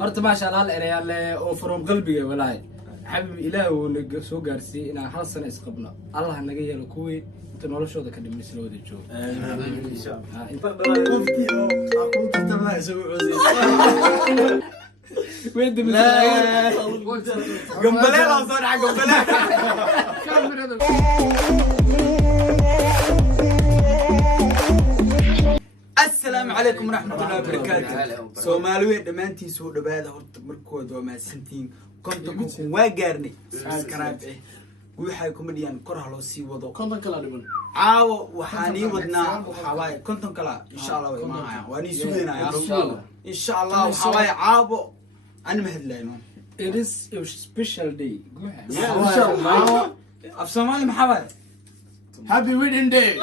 horta maasha Allah hal ereyaale oo from qalbiga walaahi xabib ilaahay uu naga soo gaarsiiyay inaan hal sano isqabno Allah naga yeelo kuwii inta noloshooda ka dhimis la wada joogo insha Allah qofti oo aqul tartamada isagu cusub وين دمنا قنبله لا صار قنبله السلام عليكم ورحمه الله وبركاته سومالوي دمانتي سو دباده horta markood waa maasantiin kontonku waa gaarnay subscribe waxay comedian kor halo sii wado konton kala dhiman caawo waxaan ii wadnaa waxa waay konton kala insha Allah way imaanayaan waan ii suudeynaa insha Allah waxa waay caawo أنا مهدلينه. It is a special day. ما شاء الله. أفسماني محمد. Happy wedding day.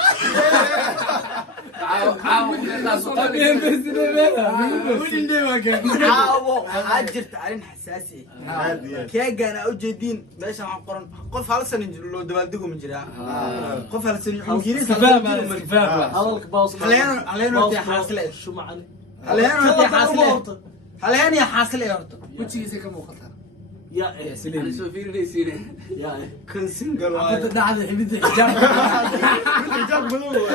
wedding day وكان. حاجرت علينا حساسي. كي أنا أوجدين ليش عم قرن قف هذا سنة لو دبلتكم من جرا. قف هذا سنة إنجليزي. علينا نتي حاصلة. شو معني؟ علينا نتي حاصلة. حاليا يا حاصل يا ورطة وجهي زي كم وقت يا سليم انا سوفير لي سيري يا كن سنجل واي ده عاد حبيت الحجاب الحجاب مدو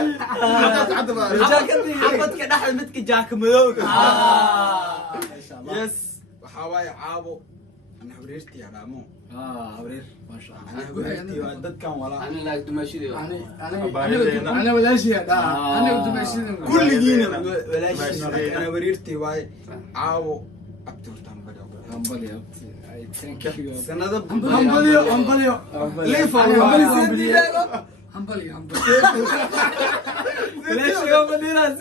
حبتك دحل مدك جاك مدو ما شاء الله يس وحواي عابو انا حبريرتي يا رامو حبرير ما شاء الله انا حبريرتي ودد كان ولا انا لا دمشيدي انا ولا شيء انا دمشيدي كل دين ولا شيء انا حبريرتي واي عابو اكتر تنبلي همبلي اي ثانك يو سنده همبلي ليه فاهم همبلي ليش يوم بدينا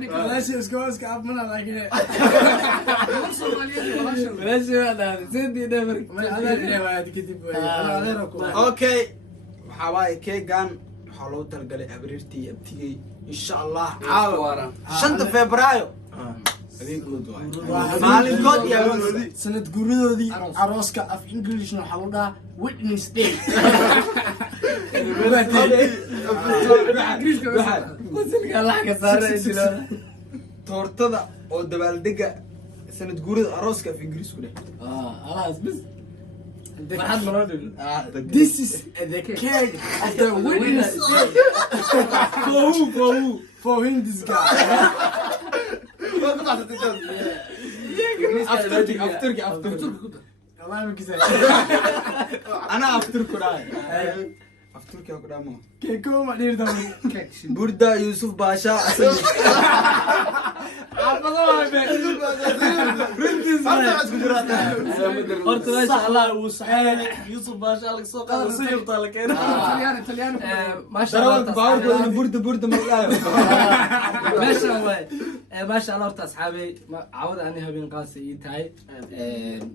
بلاش اسكوس كاب من لكن بلاش هذا سيدي دبر انا واحد كتب اوكي وحواي كيغان waxa loo talgalay abriirtii abtigay insha Allah caawa 5 Febraayo maalin kood iyo sanad guuradoodii arooska af English waxa loo dhahaa Wednesday tortada oo dabaaldega sanad guurada arooska af English ku dheh bas This is the cake of the Wednesday. For who this guy? After. أنا after كراي. after كيا كرامو. كيكو ما دير دامي. بردا يوسف باشا. horta ma sha Allah uu saxay Yusuf Basha laga soo qaaday sawirta la keenay Talyaani ma sha Allah baawrka burda ma qaayo ma sha Allah horta asxaabay caawada ani habeen qaasi ii tahay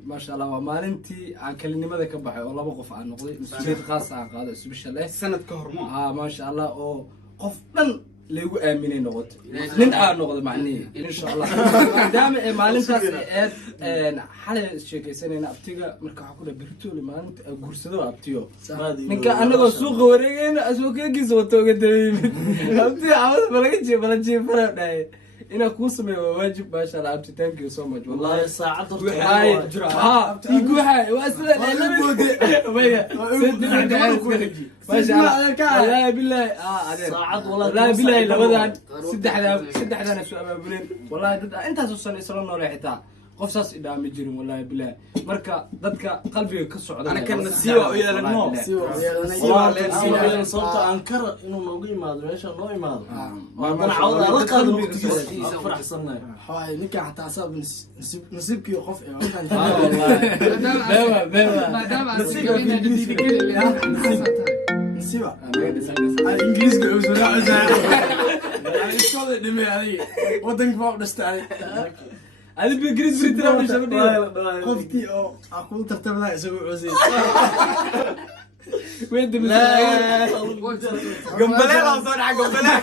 ma sha Allah waa maalintii aan kalinimada ka baxay oo laba qof aan noqday mas'uuliyad qaas ah qaado special sanad ka hormo ma sha Allah oo qof dhan leegu aaminay noqoto nin aan noqdo macnii insha Allah maadaama ay maalintaas ee xalay sheekaysanayna abtiga marka waxa ku dhabartoole maalinta guursado abtiyo ninka anagoo suuqa wareegayna suuqeegiisa wato uga dareemid abtiga awada balaga jeefara dhaay ina ku sameeyo waajib ma sha Allah abti thank you so much wallahi saacad horta tigu hay wasla leelabode waya ما شاء الله لا بالله صاعد والله بالله لبدان سدحدان سو ابابلين والله انت سوسن اسلام نور حتى qof saas idhaami jirin wallahi billaah marka dadka qalbiga ka socda ana kan nasiiba u yeelano nasiiba sabta ankara inuu noogu imaado meesha noo imaado maadana cawda la qaado waqtigiisa faraxsanay hay ninka xataa asab nasiibkii qof ee waxaan maadaama nasiibka nasiiba ingiriis ka soo raacay ay soo dhimay ay wadanka baa dhastay هذا بيجريز بريترا مش هبدي قفتي أو أقول ترتبنا يسوي عزيز وين دمنا قنبلة لا صنع قنبلة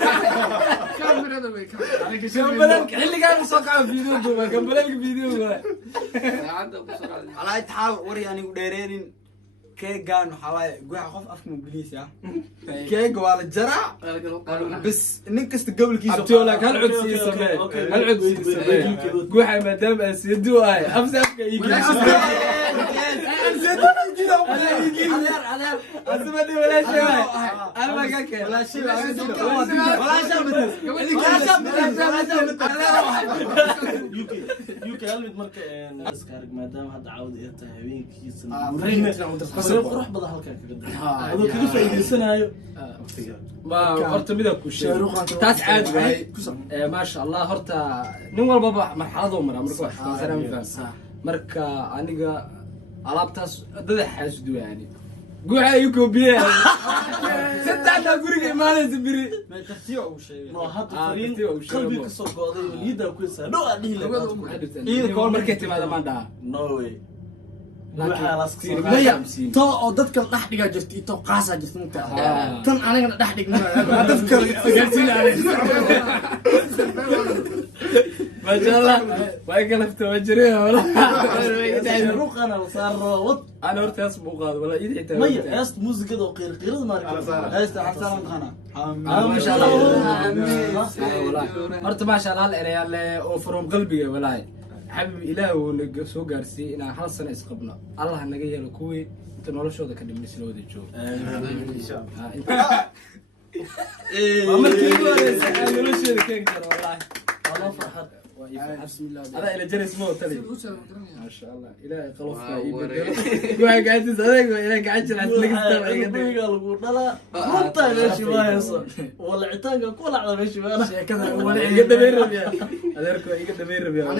كاميرا هذا بيك قنبلة اللي قاعد يصقع فيديو دوما قنبلة الفيديو على أي حال وري يعني وديرين كيغان وحواي قوي خوف افكم انجليزي ها كيغ ولا جرع بس نكست قبل كيس abti wala hal cod sii samee hal cod sii samee guuxa maadaama aan siidu ay afsaafka ii أسمعني ولا شيء أنا ما قلت ولا شيء يوكي هل مركا نسكارك ما دام هذا عاود إنت هوين كيس روح بدأ هالك كده هذا كده فايدة سنة ما هرت ميدا كوشي تاس عاد ما شاء الله هرت نور بابا مرحلة عمره مركوح مثلا مركا أنيقا alaabtaas dad xaasdu yani guuxa ay ku biyaa saddex guriga imaanaysa biri ما تفتيو او شيء ما هذا فرين قلبي كسر قاضي يدا كويس لو أديه لك إيه كل مركز تبعه ما ده no way maya to oo dadka dhax dhiga jirto ito qaasa jirto inta tan anigana dhax dhigna dadka gaarsiinay ما شاء الله وايك لفت وجري ولا روق أنا وصار وط انا ورت اسمه قاد ولا يدي حتى مية است موسيقى ذو قير قير ما هاست حسن خنا ما شاء الله هرت ما شاء الله الاريال او فروم قلبي ولاي حبيبي إله ونق سو غارسي إن هل سنة إسقبنا الله نجا يلا كوي أنت نورش هذا كده مثل هذا الجو إن شاء الله ما تقول أنا نورش هذا كده والله والله فرحت بسم الله هذا إلى جرس مو تلي ما شاء الله إلى خلاص كوي قاعد تزعج إلى قاعد تلعب تلقى قال لا رطة ماشي ما يصل ولا عتاق كل على ماشي ما شيء كذا ولا يقدر يرب يا هذا ركوا يقدر يرب يا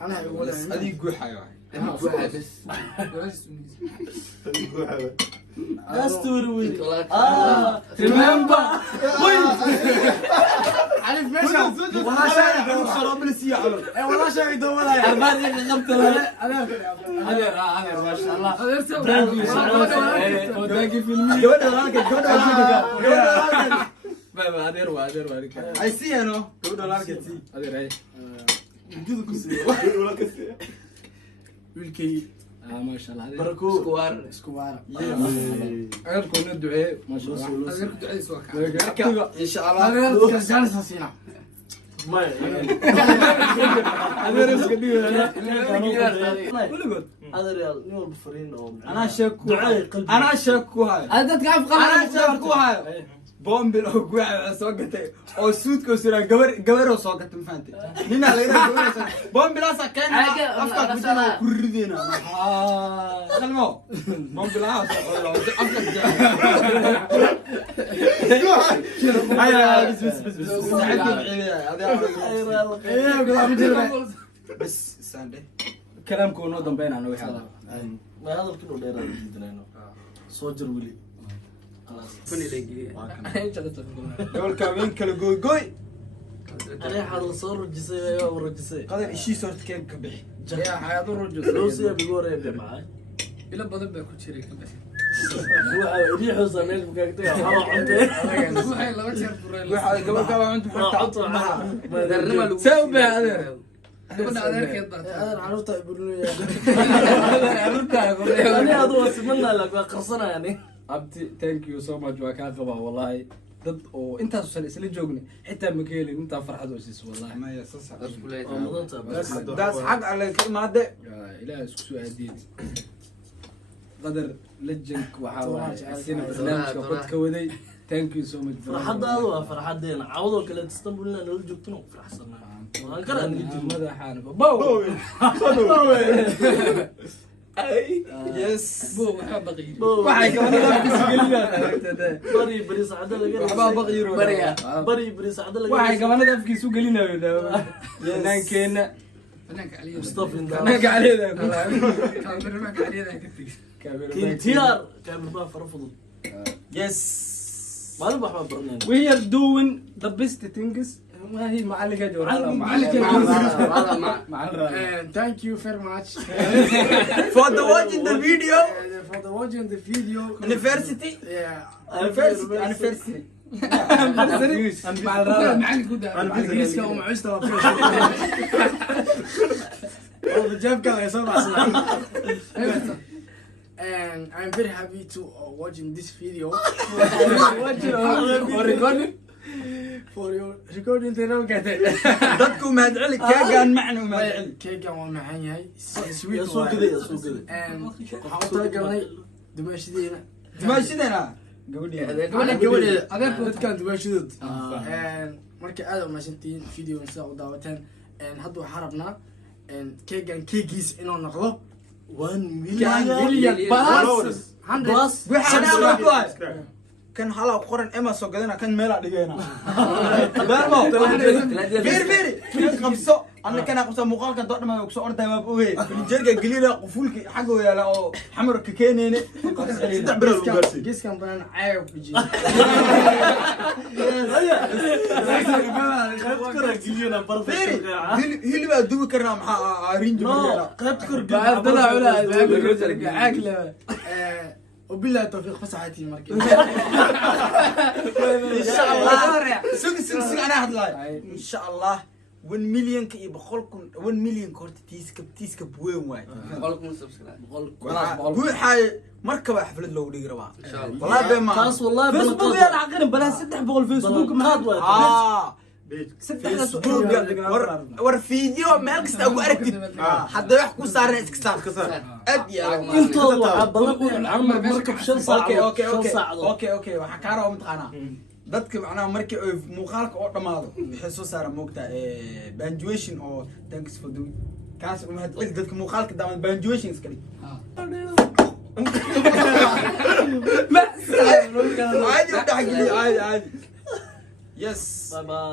أنا ولا هذه قوحة أستوروي remember عارف ماشي والله شاهد شراب نسيه والله شاهد ولا يا أربعة قبت أنا ما شاء الله وداقي في المية جودة راكد ما أدير I see أنا جودة راكد see أدير أي جودة كسي wilkii ما شاء الله بركو سكوار أقول كنا الدعاء ما شاء الله إن شاء الله كرجال سينا ما هذا رزق دي هذا ريال نور بفرين أنا شكو دعاء قلبي أنا شكو هاي هذا تعرف أنا شكو هاي بومبل أو قوي سوقته أو سود كسر جبر سوقته مفهمتي نينا لقينا جبر بومبل أصلا كان أفكار بدنا كردينا خلمو بومبل أصلا أفكار بس ساندي كلامكم نودم بين أنا وياه ما هذا الكلو داير جدا إنه صوجر ولي خلاص قول كامين كل جوي أنا حاضر صور الجسي ورجسي قدر إشي صورت كيك كبح يا حياة الرجل روسيا بيقول يبي معي إلا بدل بيكون شريك بس هو ريح وصلنا المكاكتة حرام عنده قبل كمان أنتم حتى سوي بهذا أنا عرفتها يقولون لي أنا هذا وسمنا لك قرصنا يعني abti thank you so much waa kaa qabaa wallahi dad oo intaas san isla joogni xitaa ma ka helin intaa farxad oo siis wallahi ما يصص رمضان داس حق على المادة ilaahay isku soo aadiin qadar lejank waxaa waaye sina barnaamijka qodka waday thank you so much فرحت هذا فرحت دينا عوضوا كلا تستنبول لنا نقول جبتنا فرح صرنا وانكر madaxaan bow يس waxay بري بري سعدة بري بري سعدة waxay gabanada afkiisu gelinayo naankeenna مصطفى naanka caleeda كنتيار كان ما فرفضوا يس ما له بحباب برنامج we are doing the best things ما هي معلقة جوا Thank you very much for the watching the video for the watching the video. anniversary Yeah. anniversary معلق كده الانجليزي او معيشته هذا جاب كذا يا سبع سنين and I'm very happy to watching this video. Watching or recording for your recording. They don't get it. dadku mahad celi keegan macna u mahad celi Keega waa macaan yahay. يا Sweet سوق waaye. كذا يا سوق كذا And waxaan u talagalnay dumaashadeena. dimaashidana gabadhi Dadkan dumaashadood. And marka aad u mahadsantihiin video sida u daawateen. And hadda waxaan rabnaa keegan keegiis inuu noqdo 1 million مليون plus 100 بلس waxaan ku kan hala qoran ema soo gadana kan meela dhigayna barmo bir kan qabso anna kana qabso muuqaalkan doo dhamaan ku soo orday ma ogeey jeerga galina qufulki xaq oo yaala oo xamar ka keenene saddex bir lagu gaarsiin geeskan banaan caayb ku jiro hilibaa dubi karnaa maxaa rinji قيبت كرب بعدنا ولا عاكله وبالله التوفيق فسحتي مركز ان شاء الله سوق انا هدلاي ان شاء الله 1 مليون كي بخلكم 1 مليون كورت تيسك بوين واي هو حاي مركبه حفله لو دغ ربا والله بما خلاص والله فيسبوك يا العقرب بلا 6 بقول فيسبوك ما فيسبوك ور فيديو مالكست او اركتب حدا wax ku saaran iskastaan ad ya انت والله بلقوا عمر مركب شل ساعه اوكي waxa ka raaw mtaqana dadka macnaha markii ay muuqaalka oo dhamaado waxay soo saara moogta banjuation oo thanks for doing kaas u mahad celi dadka muuqaalka daawan banjuation iska dhig عادي عادي عادي yes باي باي